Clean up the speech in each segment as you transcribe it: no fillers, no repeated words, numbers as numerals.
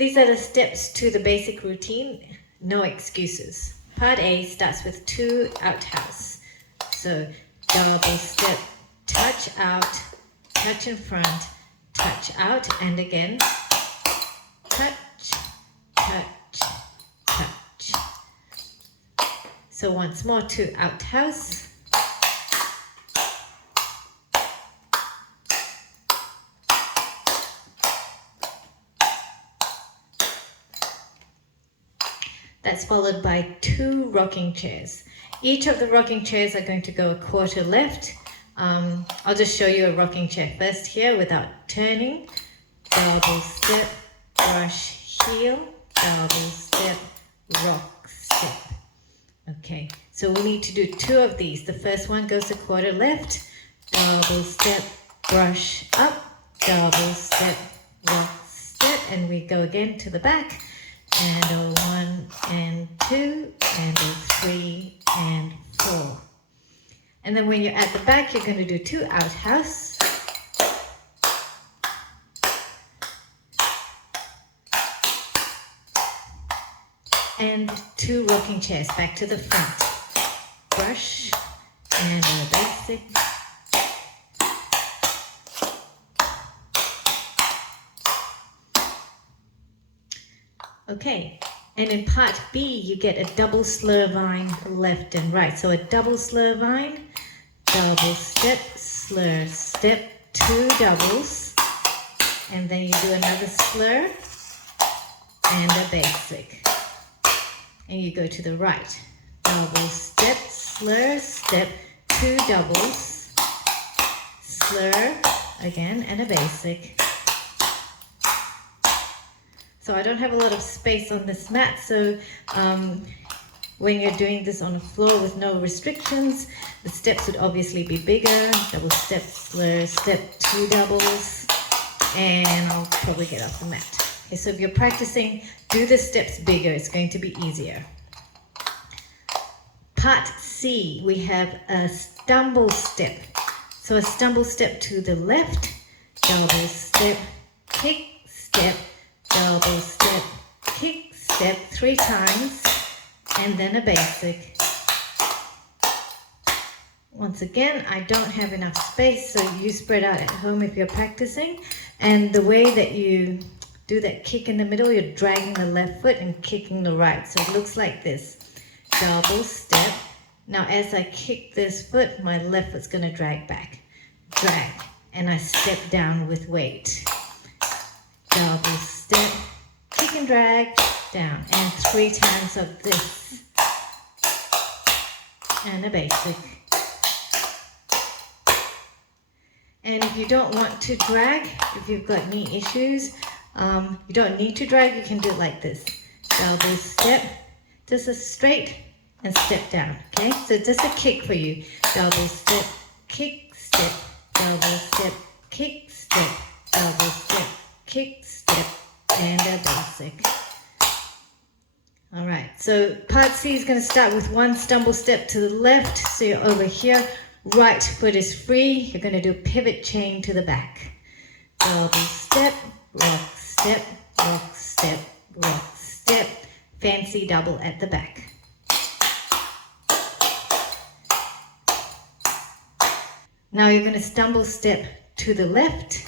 These are the steps to the basic routine, no excuses. Part A starts with 2 outhouse. So double step, touch out, touch in front, touch out, and again, touch, touch, touch. So once more, 2 outhouse. That's followed by 2 rocking chairs. Each of the rocking chairs are going to go a quarter left. I'll just show you a rocking chair first here without turning. Double step, brush, heel, double step, rock, step. Okay, so we need to do 2 of these. The first one goes a quarter left, double step, brush up, double step, rock, step, and we go again to the back. And a 1 and 2 and a 3 and 4. And then when you're at the back, you're going to do 2 outhouse. And 2 rocking chairs back to the front. Brush and a basic. Okay, and in part B, you get a double slur vine left and right. So a double slur vine, double step, slur, step, 2 doubles, and then you do another slur and a basic. And you go to the right. Double step, slur, step, 2 doubles, slur, again, and a basic. So I don't have a lot of space on this mat, so when you're doing this on a floor with no restrictions, the steps would obviously be bigger. Double step, slur, step, 2 doubles, and I'll probably get off the mat. Okay, so if you're practicing, do the steps bigger. It's going to be easier. Part C, we have a stumble step. So a stumble step to the left, double step, kick, step, double step, kick, step 3 times, and then a basic. Once again, I don't have enough space, so you spread out at home if you're practicing. And the way that you do that kick in the middle, you're dragging the left foot and kicking the right. So it looks like this. Double step. Now as I kick this foot, my left foot's going to drag back. Drag. And I step down with weight. Double step, kick and drag, down, and 3 times of this, and a basic. And if you don't want to drag, if you've got knee issues, you don't need to drag, you can do it like this. Double step, just a straight, and step down, okay? So just a kick for you. Double step, kick, step, double step, kick, step, double step, kick, step, and a basic. All right, so part C is going to start with 1 stumble step to the left. So you're over here, right foot is free. You're going to do pivot chain to the back. Double step, rock, step, rock, step, rock, step. Fancy double at the back. Now you're going to stumble step to the left.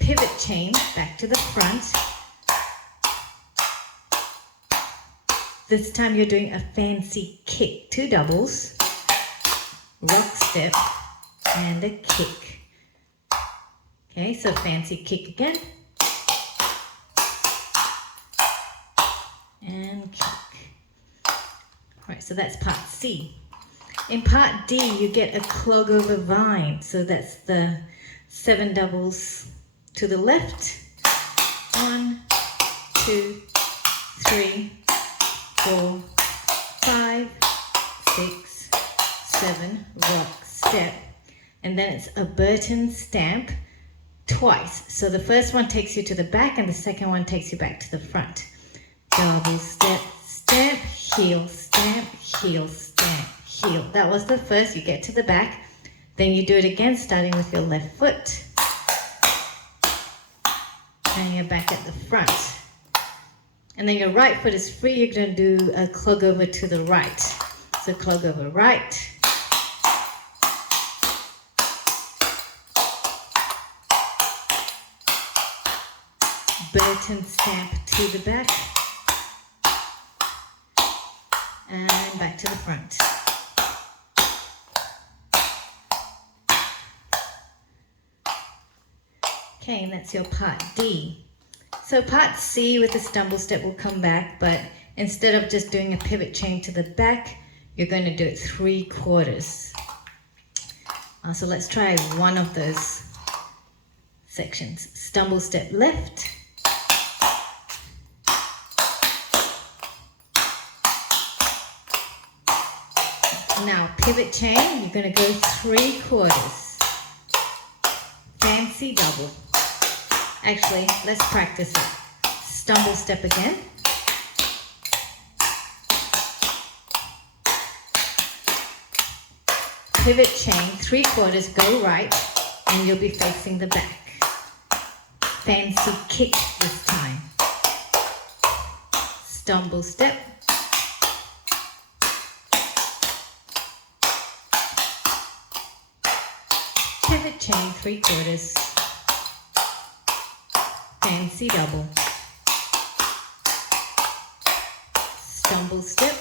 Pivot chain back to the front. This time you're doing a fancy kick, 2 doubles, rock step, and a kick. Okay, so fancy kick again. And kick. All right, so that's part C. In part D, you get a clog over vine. So that's the 7 doubles to the left. 1, 2, 3, 4, 5, 6, 7, rock, step. And then it's a Burton stamp twice. So the first one takes you to the back and the second one takes you back to the front. Double step, stamp, heel, stamp, heel, stamp, heel. That was the first. You get to the back, then you do it again, starting with your left foot, and you're back at the front. And then your right foot is free. You're going to do a clog over to the right. So clog over right. Burton stamp to the back. And back to the front. Okay, and that's your part D. So part C with the stumble step will come back, but instead of just doing a pivot chain to the back, you're going to do it 3/4. So let's try one of those sections. Stumble step left. Now pivot chain, you're going to go 3/4. Fancy double. Actually, let's practice it. Stumble step again. Pivot chain, 3/4, go right, and you'll be facing the back. Fancy kick this time. Stumble step. Pivot chain, 3/4. Fancy double. Stumble step.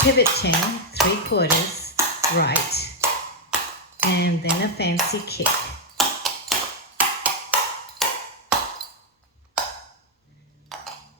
Pivot chain, 3/4, right, and then a fancy kick.